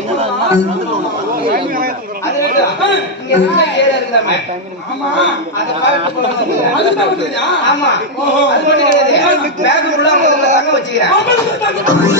ஆமா அது பேக்குள்ள தங்க வச்சுக்கிறேன்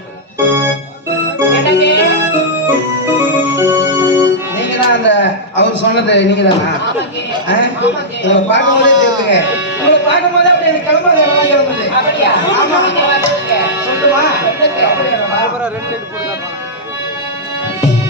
அவர் சொன்னது நீங்க தானா இதை பார்க்கும் போதே தெரியுதுங்க பார்க்கும் போதே அப்படி எனக்கு கிளம்பாது கிளம்புது ஆமா சொல்லுமா ரெண்டு போடுதான்